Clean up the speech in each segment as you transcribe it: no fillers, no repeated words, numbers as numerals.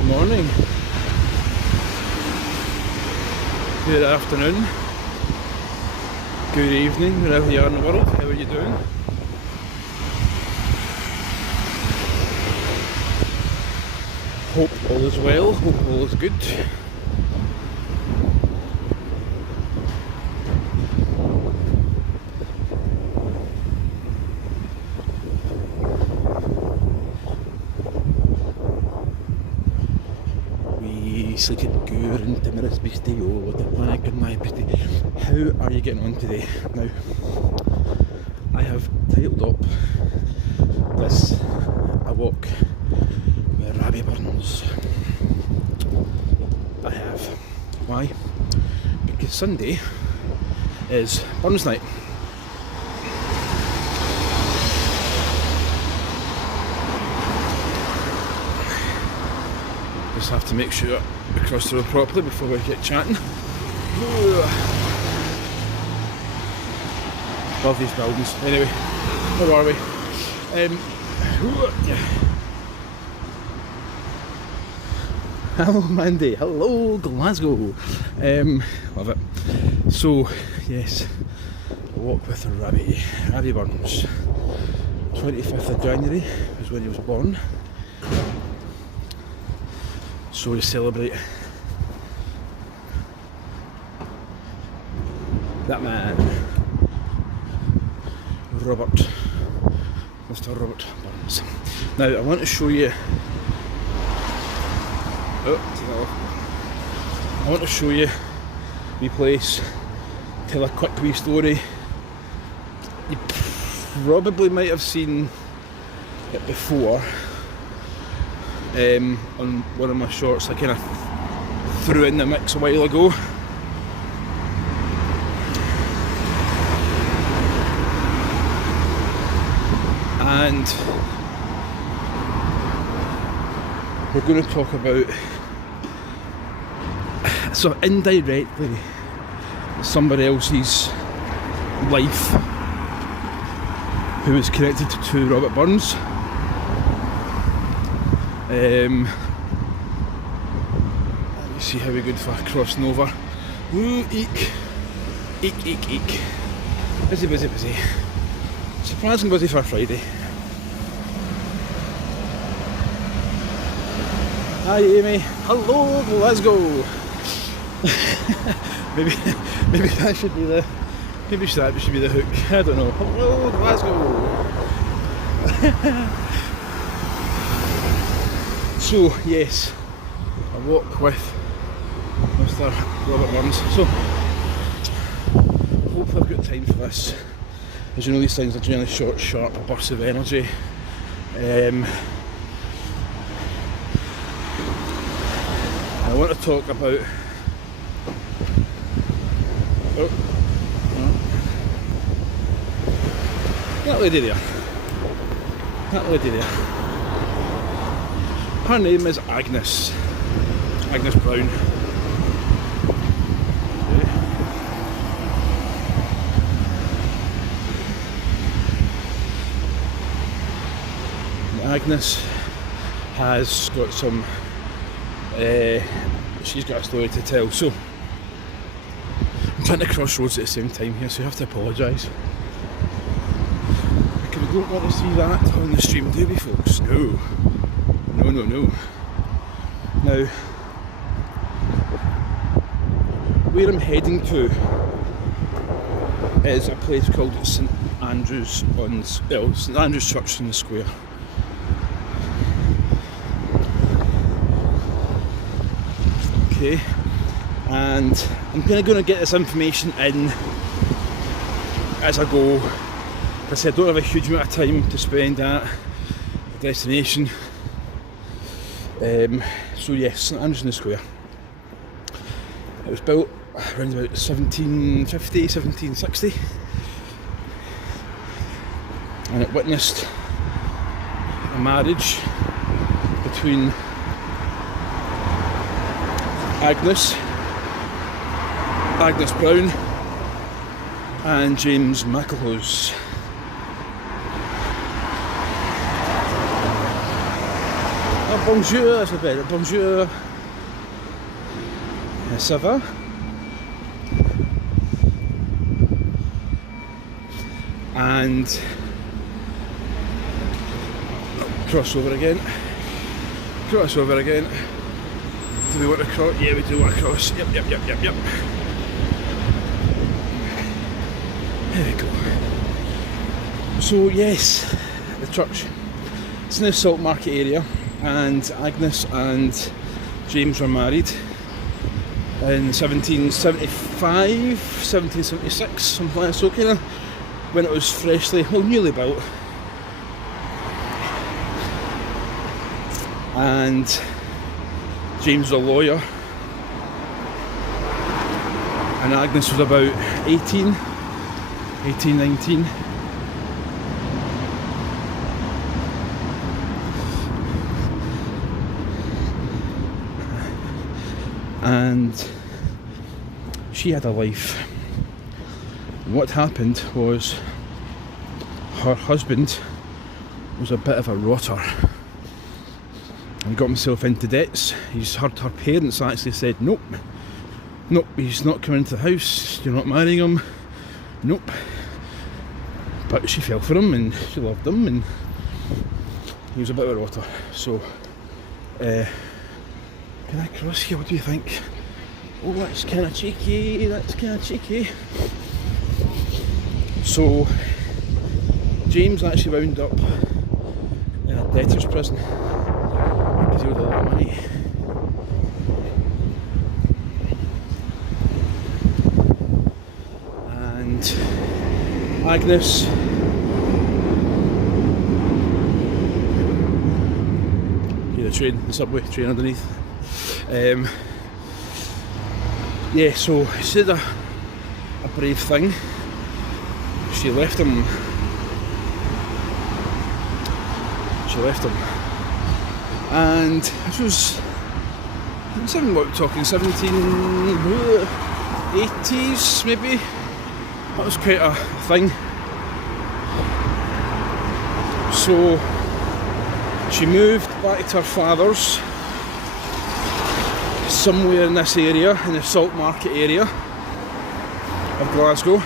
Good morning, good afternoon, good evening, wherever you are in the world. How are you doing? Hope all is well, hope all is good. Slicket Guren Timiris Beastie, oh what a panic in my beastie. How are you getting on today? Now, I have titled up this A Walk with Rabbie Burns. I have. Why? Because Sunday is Burns night. Just have to make sure we cross the road properly before we get chatting. Love these buildings. Anyway, where are we? Hello Mandy, hello Glasgow. Love it. So, yes, walk with Rabbie Burns. 25th of January was when he was born. So to celebrate that man, Mr. Robert Burns. Now I want to show you. I want to show you the place. Tell a quick wee story. You probably might have seen it before. On one of my shorts I kind of threw in the mix a while ago. And we're going to talk about, so indirectly, somebody else's life who is connected to Robert Burns. Let me see how we good for crossing over. Ooh, eek. Eek. Busy. Surprisingly busy for a Friday. Hi Amy. Hello Glasgow. maybe that should be the. Maybe that should be the hook. I don't know. Hello Glasgow. So, yes, a walk with Mr. Robert Burns. So, hope I've got time for this. As you know, these things are generally short, sharp bursts of energy. I want to talk about... That lady there. Her name is Agnes Brown. And Agnes has got some, she's got a story to tell. So, I'm trying to cross roads at the same time here, so you have to apologise. Because we don't want to see that on the stream, do we folks? No. Now, where I'm heading to is a place called St Andrew's St Andrew's Church in the Square. Okay, and I'm kind of going to get this information in as I go. Like I said, I don't have a huge amount of time to spend at the destination. So yes, St Andrew's in the Square. It was built around about 1750, 1760, and it witnessed a marriage between Agnes Brown and James McElhose. bonjour, that's a bit. Bonjour, ça va? And cross over again. Cross over again. Do we want to cross? Yeah, we do want to cross. Yep. There we go. So yes, the church. It's in the Salt Market area, and Agnes and James were married in 1775, 1776, something like that, so kind of when it was freshly, well, newly built. And James was a lawyer, and Agnes was about 18, 19. And she had a life. And what happened was her husband was a bit of a rotter and got himself into debts. He's heard her parents actually said, nope, he's not coming into the house, you're not marrying him, nope. But she fell for him and she loved him, and he was a bit of a rotter. So can I cross here? What do you think? Oh, that's kind of cheeky, So James actually wound up in a debtor's prison because he owed a lot of money. And Agnes the train, the subway train underneath. Yeah, so she did a brave thing. She left him. And it was, what we're talking, 1780s maybe. That was quite a thing. So she moved back to her father's, somewhere in this area, in the Salt Market area of Glasgow.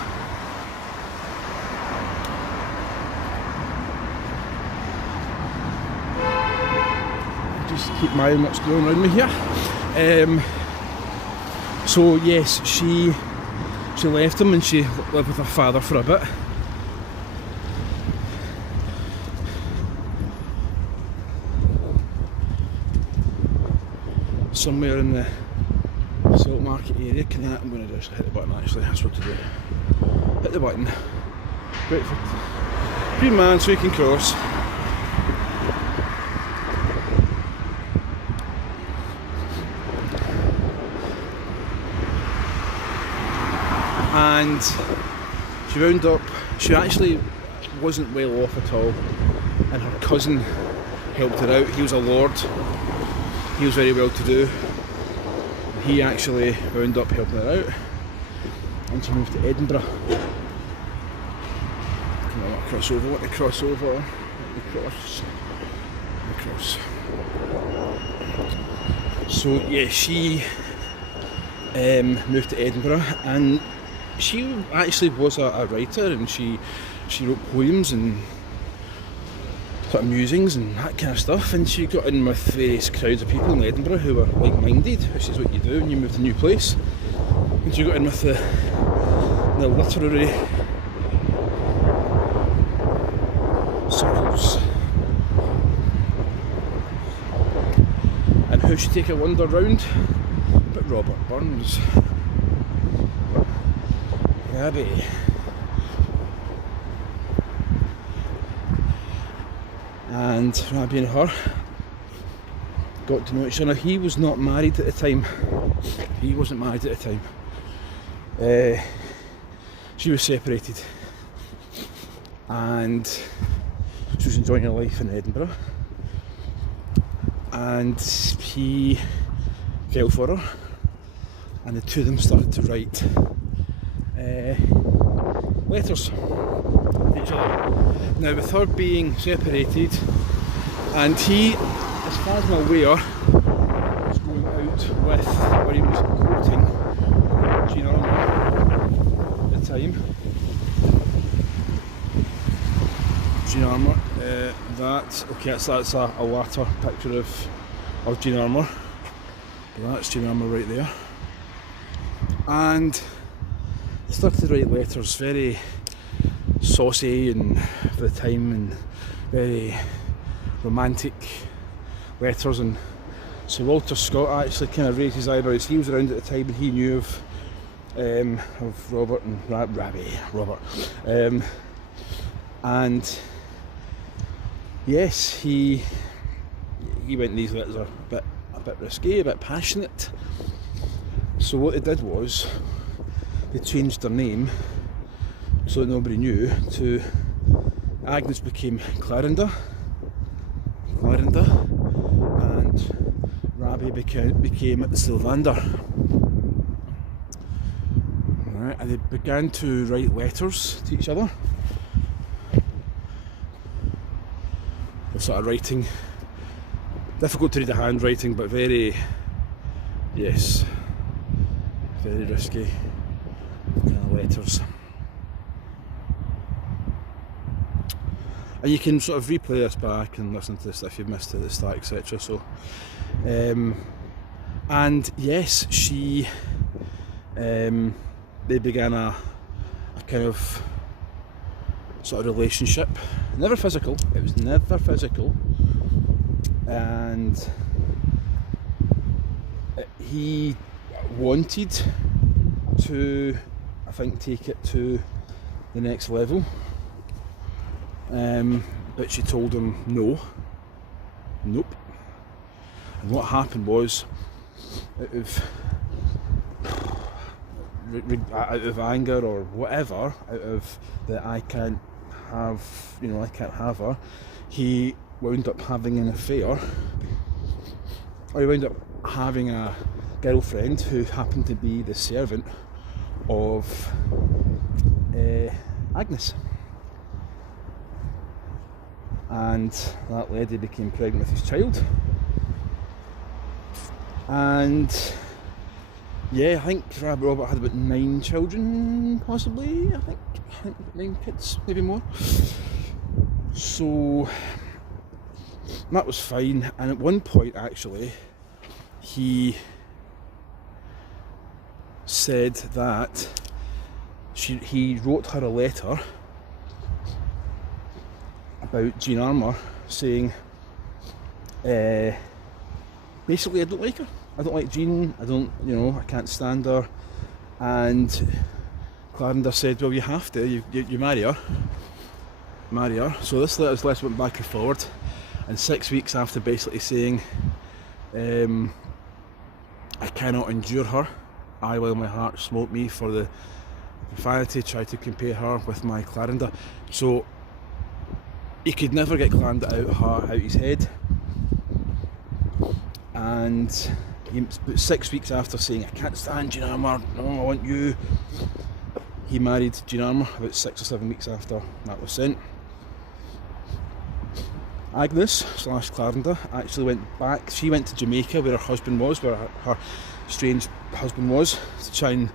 Just keep my eye on what's going around me here. So yes, she left him and she lived with her father for a bit. Somewhere in the Salt Market area. I'm going to just hit the button actually, that's what to do. Hit the button. Wait for green man so he can cross. And she wound up, she actually wasn't well off at all, and her cousin helped her out. He was a lord. He was very well to do. He actually wound up helping her out, and she moved to Edinburgh. Come on, want to cross over, cross. So yeah, she moved to Edinburgh, and she actually was a writer, and she wrote poems and sort of musings and that kind of stuff, and she got in with various crowds of people in Edinburgh who were like-minded, which is what you do when you move to a new place. And she got in with the literary circles. And who should take a wander round but Robert Burns. Rabbie. And Rabbie and her got to know each other. He was not married at the time. He wasn't married at the time. She was separated, and she was enjoying her life in Edinburgh, and he fell for her, and the two of them started to write letters to each other. Now, with her being separated, and he as far as I'm aware, was going out with, or he was quoting Gene Armour at the time. Gene Armour, that's a latter picture of Gene Armour. That's Gene Armour right there. And they started to write letters, very saucy and for the time, and very romantic letters. And Sir Walter Scott actually kind of raised his eyebrows. He was around at the time and he knew of Robert and Rabbie, Robert. And yes, he went, these letters are a bit risky, a bit passionate. So what they did was they changed their name so that nobody knew to Agnes became Clarenda, and Rabbie became Sylvander. Right, and they began to write letters to each other. The sort of writing, difficult to read the handwriting, but very, yes, very risky kind of letters. And you can sort of replay this back and listen to this if you've missed it at the start, etc. So, and yes, they began a kind of sort of relationship. Never physical. It was never physical. And he wanted to, I think, take it to the next level. But she told him no. Nope. And what happened was, out of anger or whatever, out of that I can't have her, he wound up having an affair, or he wound up having a girlfriend who happened to be the servant of Agnes. And that lady became pregnant with his child. And yeah, I think Robert had about 9 children, possibly. I think 9 kids, maybe more. So that was fine. And at one point, actually, he said that he wrote her a letter about Gene Armour, saying, basically, I don't like her. I don't like Jean, I can't stand her. And Clarenda said, well, you have to, you marry her. So this letter went back and forward, and 6 weeks after basically saying, I cannot endure her, I, while my heart smote me for the profanity, tried to compare her with my Clarenda. So he could never get Clarenda out his head. And 6 weeks after saying, I can't stand Gene Armour, no, I want you, he married Gene Armour about 6 or 7 weeks after that was sent. Agnes / Clarenda actually went back. She went to Jamaica where her husband was, where her strange husband was, to try and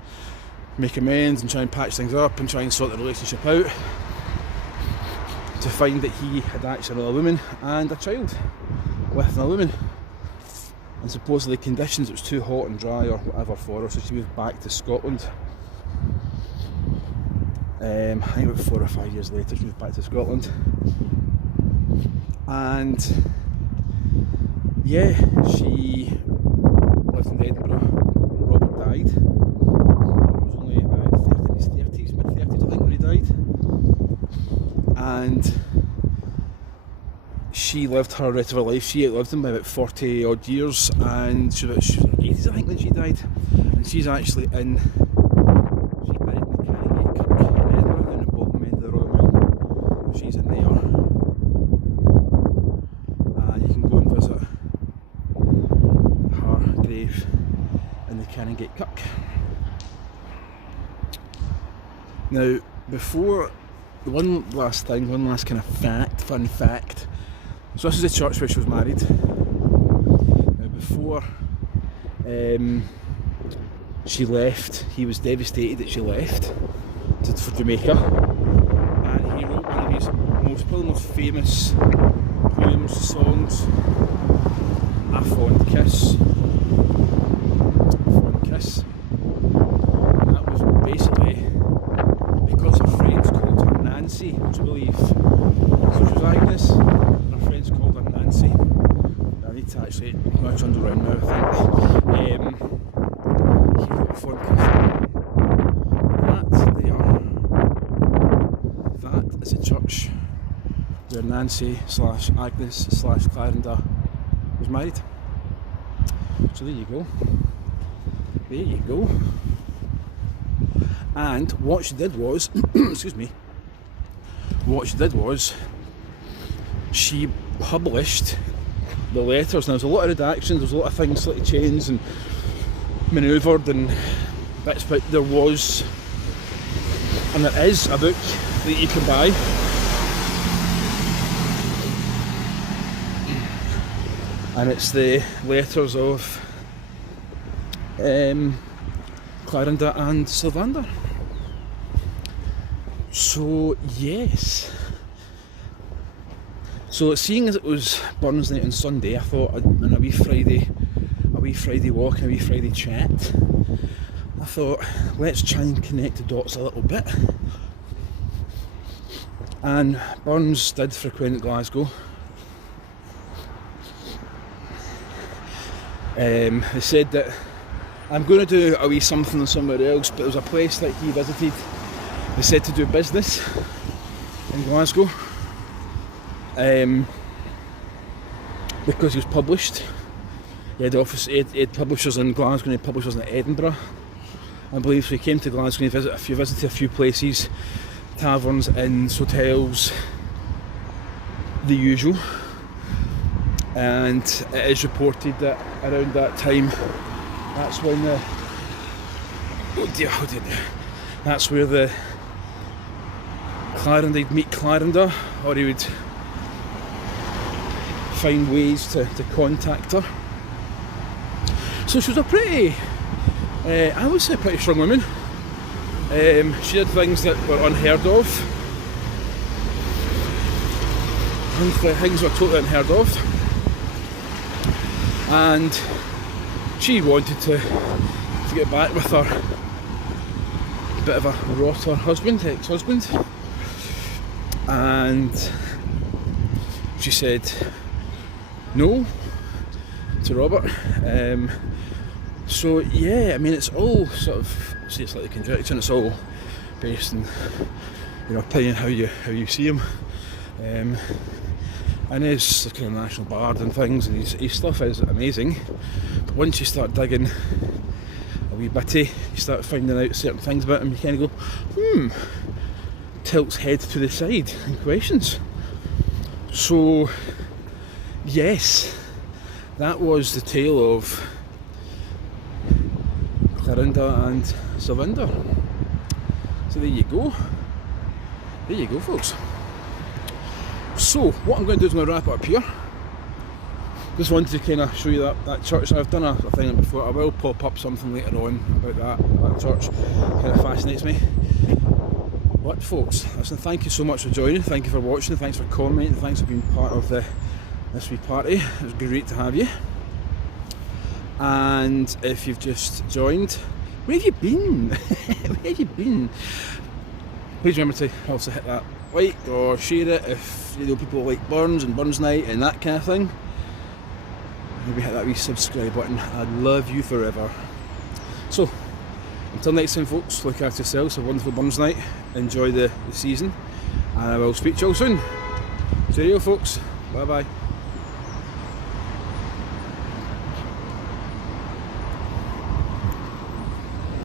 make amends and try and patch things up and try and sort the relationship out, to find that he had actually another woman and a child with another woman. And supposedly conditions, it was too hot and dry or whatever for her, so she moved back to Scotland. I think about 4 or 5 years later she moved back to Scotland. And yeah, she lived in Edinburgh. Robert died. He was only about in his 30s, mid-30s I think, when he died. And she lived her rest of her life. She outlived him by about 40 odd years, and she was in her 80s I think when she died. And she's actually she's buried in the Carnegie Kirk in Edinburgh, down the bottom end of the Royal Mile. She's in there. And you can go and visit her grave in the Carnegie Kirk. Now, before, one last kind of fun fact. So this is the church where she was married. before she left, he was devastated that she left for Jamaica, and he wrote one of his probably most famous poems, songs, A Fond Kiss. And that was basically because her friends called her Nancy, I believe. So she was Agnes, and her friends called her Nancy. I need to actually turn around now, I think. He wrote A Fond Kiss. That is a church where Nancy / Agnes / Clarenda was married. So there you go. There you go. And what she did was, excuse me, she published the letters. Now, there's a lot of redactions, there's a lot of things slightly changed and manoeuvred and bits, but there was, and there is, a book that you can buy. And it's the letters of Clarenda and Sylvander. So yes. So seeing as it was Burns Night on Sunday, I thought on a wee Friday walk and a wee Friday chat, I thought let's try and connect the dots a little bit. And Burns did frequent Glasgow. They said that I'm going to do a wee something somewhere else, but there was a place that he visited. They said to do business in Glasgow, because he was published. He had publishers in Glasgow and he had publishers in Edinburgh, I believe. So he came to Glasgow and he visited a few places, taverns, inns, hotels, the usual. And it is reported that around that time, that's when that's where the Clarenda'd meet Clarenda, or he would find ways to contact her. So she was a pretty, I would say, a pretty strong woman. She did things that were unheard of, and things were totally unheard of. And she wanted to get back with her bit of a rotter ex-husband, and she said no to Robert. So yeah, I mean, it's all sort of, see, it's like the conjecture, and it's all based on, you know, opinion, how you see him. And he's the kind of national bard and things, and his stuff is amazing. But once you start digging a wee bitty, you start finding out certain things about him, you kind of go, tilts head to the side and questions. So, yes, that was the tale of Clarenda and Sylvander. So there you go. There you go, folks. So, what I'm going to do is I'm going to wrap it up here. Just wanted to kind of show you that church. I've done a thing before. I will pop up something later on about that church. Kind of fascinates me. But folks, listen, thank you so much for joining. Thank you for watching. Thanks for commenting. Thanks for being part of this wee party. It was great to have you. And if you've just joined, where have you been? Where have you been? Please remember to also hit that like or share it if you know people like Burns and Burns Night and that kind of thing. Maybe hit that wee subscribe button. I'd love you forever. So, until next time, folks, look after yourselves. Have a wonderful Burns Night. Enjoy the season. And I will speak to you all soon. Cheerio, folks. Bye bye.